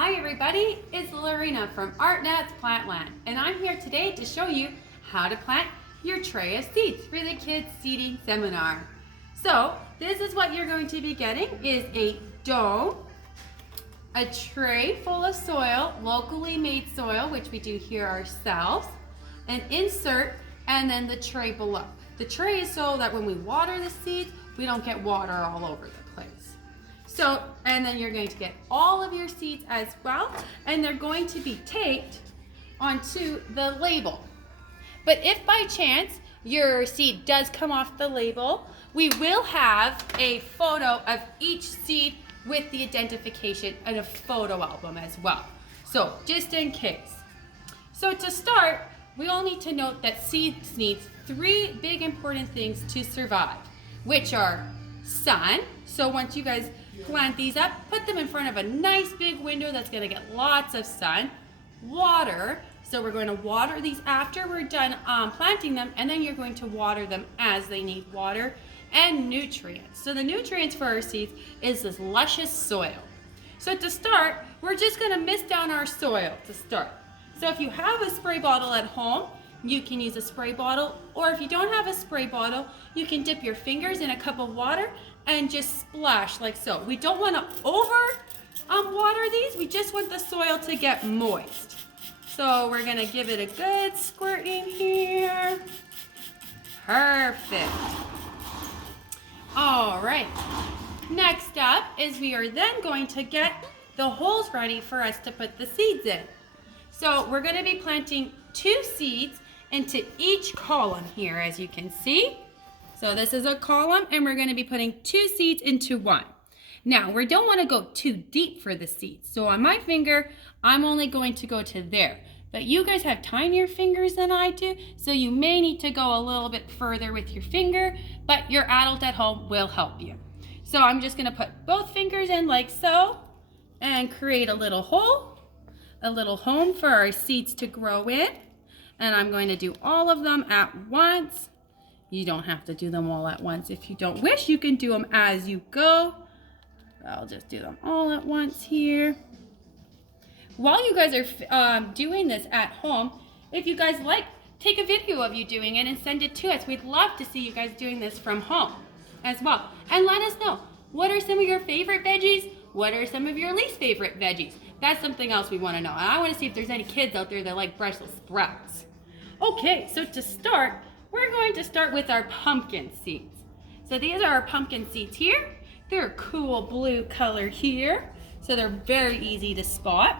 Hi everybody, it's Lorena from Knapps Plantland, and I'm here today to show you how to plant your tray of seeds for the kids seeding seminar. So this is what you're going to be getting is a dome, a tray full of soil, locally made soil, which we do here ourselves, an insert, and then the tray below. The tray is so that when we water the seeds, we don't get water all over the place. So, and then you're going to get all of your seeds as well, and they're going to be taped onto the label. But if by chance your seed does come off the label, we will have a photo of each seed with the identification and a photo album as well. So, just in case. So to start, we all need to note that seeds need three big important things to survive, which are sun. So once you guys plant these up, put them in front of a nice big window that's going to get lots of sun. Water, so we're going to water these after we're done planting them, and then you're going to water them as they need water. And nutrients. So the nutrients for our seeds is this luscious soil. So to start, we're just going to mist down our soil to start. So if you have a spray bottle at home, you can use a spray bottle, or if you don't have a spray bottle, you can dip your fingers in a cup of water and just splash like so. We don't want to water these, we just want the soil to get moist. So we're gonna give it a good squirting here. Perfect. All right, next up is we are then going to get the holes ready for us to put the seeds in. So we're gonna be planting 2 seeds into each column here, as you can see. So this is a column, and we're going to be putting 2 seeds into one. Now, we don't want to go too deep for the seeds. So on my finger, I'm only going to go to there. But you guys have tinier fingers than I do, so you may need to go a little bit further with your finger, but your adult at home will help you. So I'm just going to put both fingers in like so, and create a little hole, a little home for our seeds to grow in. And I'm going to do all of them at once. You don't have to do them all at once. If you don't wish, you can do them as you go. I'll just do them all at once here. While you guys are doing this at home, if you guys like, take a video of you doing it and send it to us. We'd love to see you guys doing this from home as well. And let us know, what are some of your favorite veggies? What are some of your least favorite veggies? That's something else we want to know. And I want to see if there's any kids out there that like Brussels sprouts. Okay, so to start, we're going to start with our pumpkin seeds. So these are our pumpkin seeds here. They're a cool blue color here, so they're very easy to spot.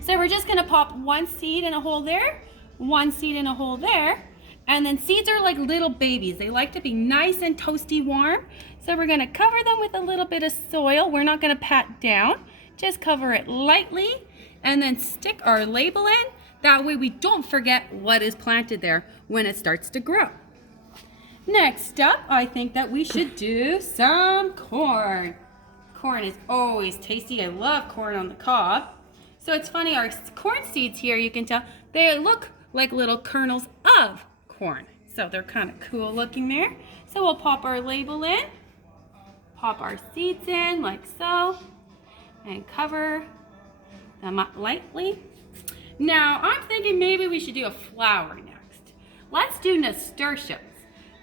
So we're just gonna pop 1 seed in a hole there, 1 seed in a hole there, and then seeds are like little babies. They like to be nice and toasty warm. So we're gonna cover them with a little bit of soil. We're not gonna pat down, just cover it lightly, and then stick our label in. That way we don't forget what is planted there when it starts to grow. Next up, I think that we should do some corn. Corn is always tasty. I love corn on the cob. So it's funny, our corn seeds here, you can tell, they look like little kernels of corn. So they're kind of cool looking there. So we'll pop our label in, pop our seeds in like so, and cover them up lightly. Now, I'm thinking maybe we should do a flower next. Let's do nasturtiums.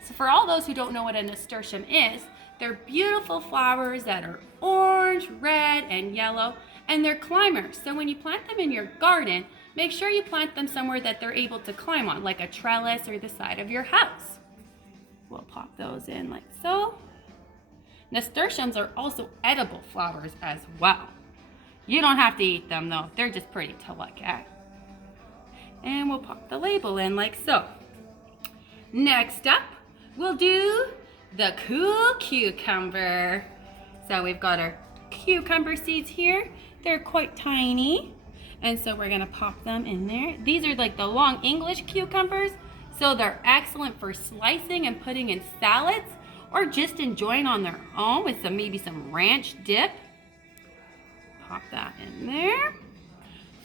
So for all those who don't know what a nasturtium is, they're beautiful flowers that are orange, red, and yellow, and they're climbers. So when you plant them in your garden, make sure you plant them somewhere that they're able to climb on, like a trellis or the side of your house. We'll pop those in like so. Nasturtiums are also edible flowers as well. You don't have to eat them though, they're just pretty to look at. And we'll pop the label in like so. Next up, we'll do the cool cucumber. So we've got our cucumber seeds here. They're quite tiny. And so we're gonna pop them in there. These are like the long English cucumbers. So they're excellent for slicing and putting in salads or just enjoying on their own with maybe some ranch dip. Pop that in there.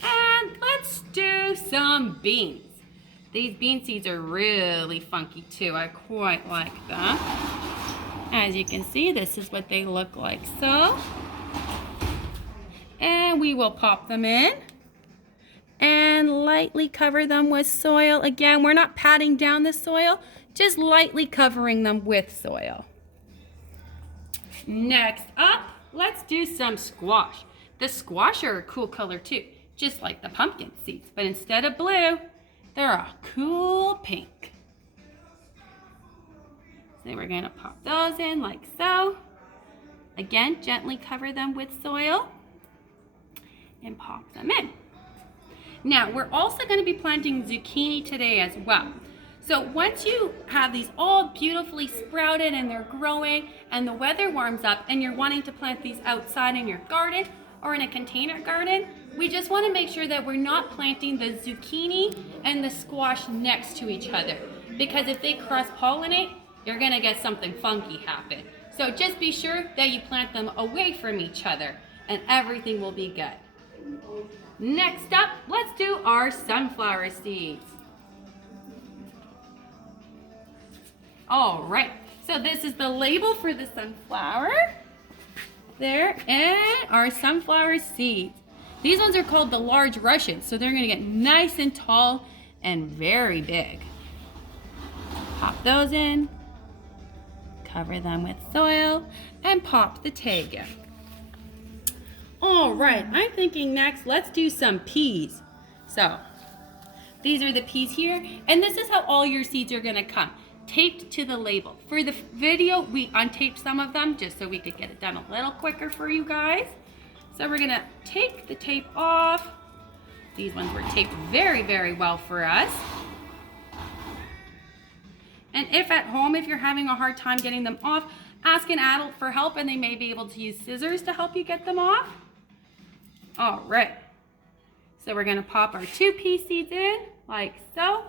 And let's do some beans. These bean seeds are really funky too. I quite like them. As you can see, this is what they look like. So, and And we will pop them in and lightly cover them with soil. Again, we're not patting down the soil, just lightly covering them with soil. Next up, let's do some squash. The squash are a cool color too, just like the pumpkin seeds, but instead of blue, they're a cool pink. So we're gonna pop those in like so. Again, gently cover them with soil and pop them in. Now, we're also gonna be planting zucchini today as well. So once you have these all beautifully sprouted and they're growing and the weather warms up and you're wanting to plant these outside in your garden or in a container garden, we just want to make sure that we're not planting the zucchini and the squash next to each other, because if they cross-pollinate, you're going to get something funky happen. So just be sure that you plant them away from each other and everything will be good. Next up, let's do our sunflower seeds. All right, so this is the label for the sunflower. There, and our sunflower seeds. These ones are called the large Russians, so they're gonna get nice and tall and very big. Pop those in, cover them with soil, and pop the tag in. All right, I'm thinking next, let's do some peas. So, these are the peas here, and this is how all your seeds are gonna come, taped to the label. For the video, we untaped some of them just so we could get it done a little quicker for you guys. So we're gonna take the tape off. These ones were taped very, very well for us. And if at home, if you're having a hard time getting them off, ask an adult for help and they may be able to use scissors to help you get them off. All right, so we're gonna pop our 2 pea seeds in like so,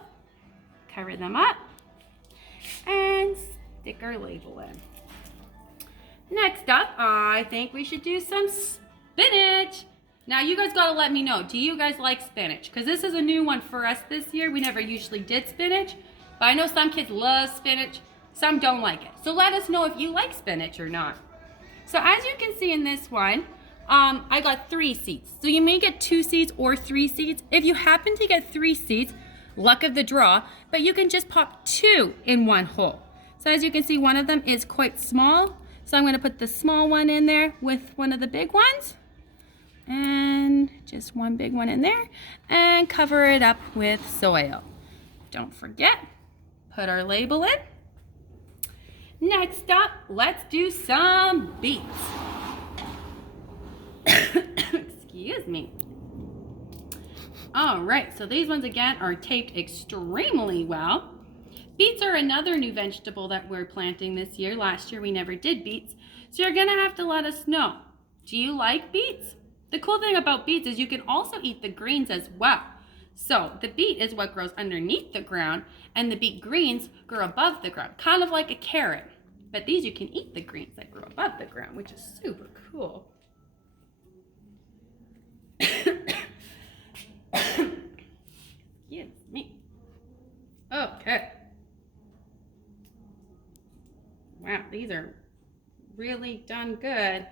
cover them up, and stick our label in. Next up, I think we should do some spinach. Now you guys gotta let me know, do you guys like spinach? Because this is a new one for us this year. We never usually did spinach, but I know some kids love spinach, some don't like it. So let us know if you like spinach or not. So as you can see in this one, I got 3 seeds. So you may get 2 seeds or 3 seeds. If you happen to get 3 seeds, luck of the draw, but you can just pop 2 in one hole. So as you can see, one of them is quite small. So I'm gonna put the small one in there with one of the big ones. And just one big one in there. And cover it up with soil. Don't forget, put our label in. Next up, let's do some beets. Excuse me. All right, so these ones again are taped extremely well. Beets are another new vegetable that we're planting this year. Last year we never did beets, so you're gonna have to let us know. Do you like beets? The cool thing about beets is you can also eat the greens as well. So the beet is what grows underneath the ground, and the beet greens grow above the ground, kind of like a carrot. But these you can eat the greens that grow above the ground, which is super cool. Excuse me. Okay. Wow, these are really done good.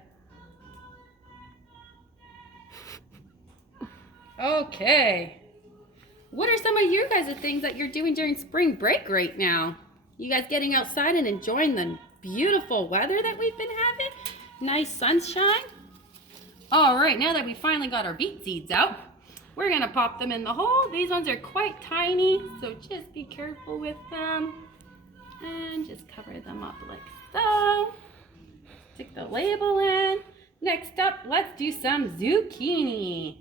Okay. What are some of you guys' things that you're doing during spring break right now? You guys getting outside and enjoying the beautiful weather that we've been having? Nice sunshine. All right, now that we finally got our beet seeds out, we're gonna pop them in the hole. These ones are quite tiny, so just be careful with them. And just cover them up like so. Stick the label in. Next up, let's do some zucchini.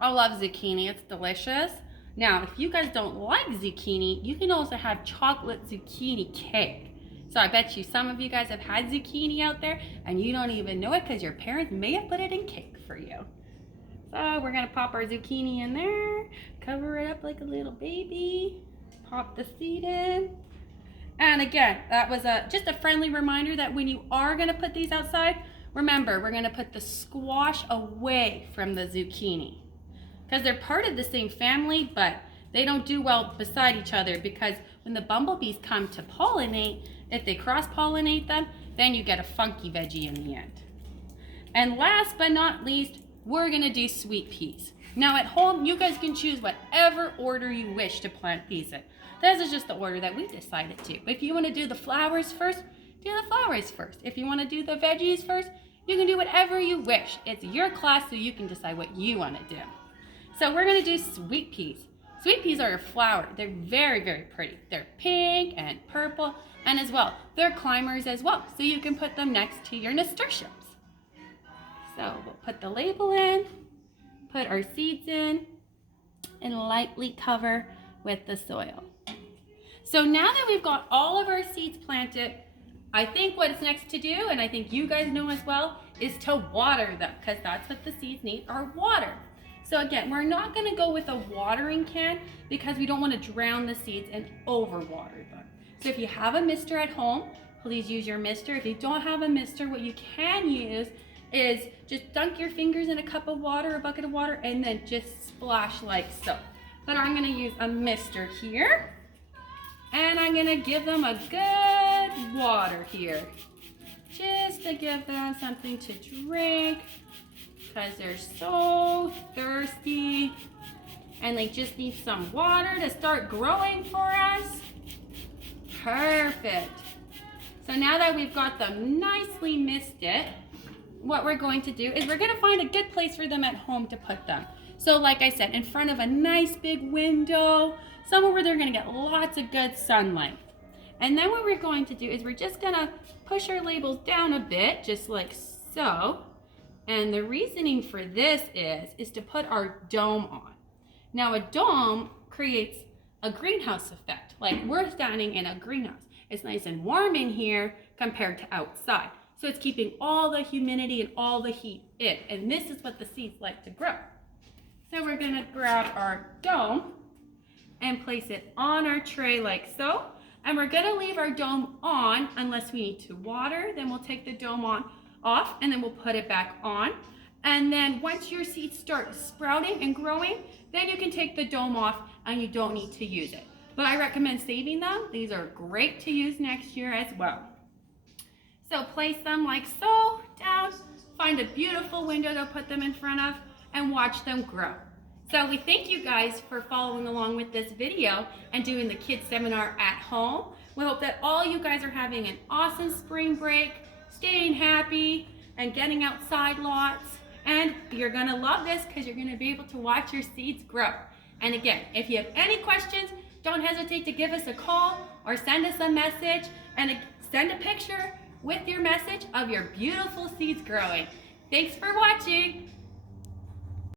I love zucchini, it's delicious. Now, if you guys don't like zucchini, you can also have chocolate zucchini cake. So I bet you some of you guys have had zucchini out there and you don't even know it because your parents may have put it in cake for you. So we're gonna pop our zucchini in there, cover it up like a little baby, pop the seed in. And again, that was just a friendly reminder that when you are gonna put these outside, remember, we're gonna put the squash away from the zucchini, because they're part of the same family, but they don't do well beside each other, because when the bumblebees come to pollinate, if they cross-pollinate them, then you get a funky veggie in the end. And last but not least, we're gonna do sweet peas. Now at home, you guys can choose whatever order you wish to plant these in. This is just the order that we decided to. If you wanna do the flowers first, do the flowers first. If you wanna do the veggies first, you can do whatever you wish. It's your class, so you can decide what you wanna do. So we're gonna do sweet peas. Sweet peas are a flower. They're very, very pretty. They're pink and purple, and as well, they're climbers as well. So you can put them next to your nasturtiums. So we'll put the label in, put our seeds in, and lightly cover with the soil. So now that we've got all of our seeds planted, I think what's next to do, and I think you guys know as well, is to water them, because that's what the seeds need, are water. So again, we're not gonna go with a watering can because we don't wanna drown the seeds and overwater them. So if you have a mister at home, please use your mister. If you don't have a mister, what you can use is just dunk your fingers in a cup of water, a bucket of water, and then just splash like so. But I'm gonna use a mister here, and I'm gonna give them a good water here, just to give them something to drink, because they're so thirsty, and they just need some water to start growing for us. Perfect. So now that we've got them nicely misted, what we're going to do is we're gonna find a good place for them at home to put them. So like I said, in front of a nice big window, somewhere where they're gonna get lots of good sunlight. And then what we're going to do is we're just gonna push our labels down a bit, just like so. And the reasoning for this is to put our dome on. Now a dome creates a greenhouse effect, like we're standing in a greenhouse. It's nice and warm in here compared to outside. So it's keeping all the humidity and all the heat in. And this is what the seeds like to grow. So we're gonna grab our dome and place it on our tray like so. And we're gonna leave our dome on unless we need to water. Then we'll take the dome off, and then we'll put it back on. And then once your seeds start sprouting and growing, then you can take the dome off and you don't need to use it. But I recommend saving them. These are great to use next year as well. So place them like so down, find a beautiful window to put them in front of, and watch them grow. So we thank you guys for following along with this video and doing the kids seminar at home. We hope that all you guys are having an awesome spring break, staying happy, and getting outside lots. And you're gonna love this because you're gonna be able to watch your seeds grow. And again, if you have any questions, don't hesitate to give us a call or send us a message, and send a picture with your message of your beautiful seeds growing. Thanks for watching.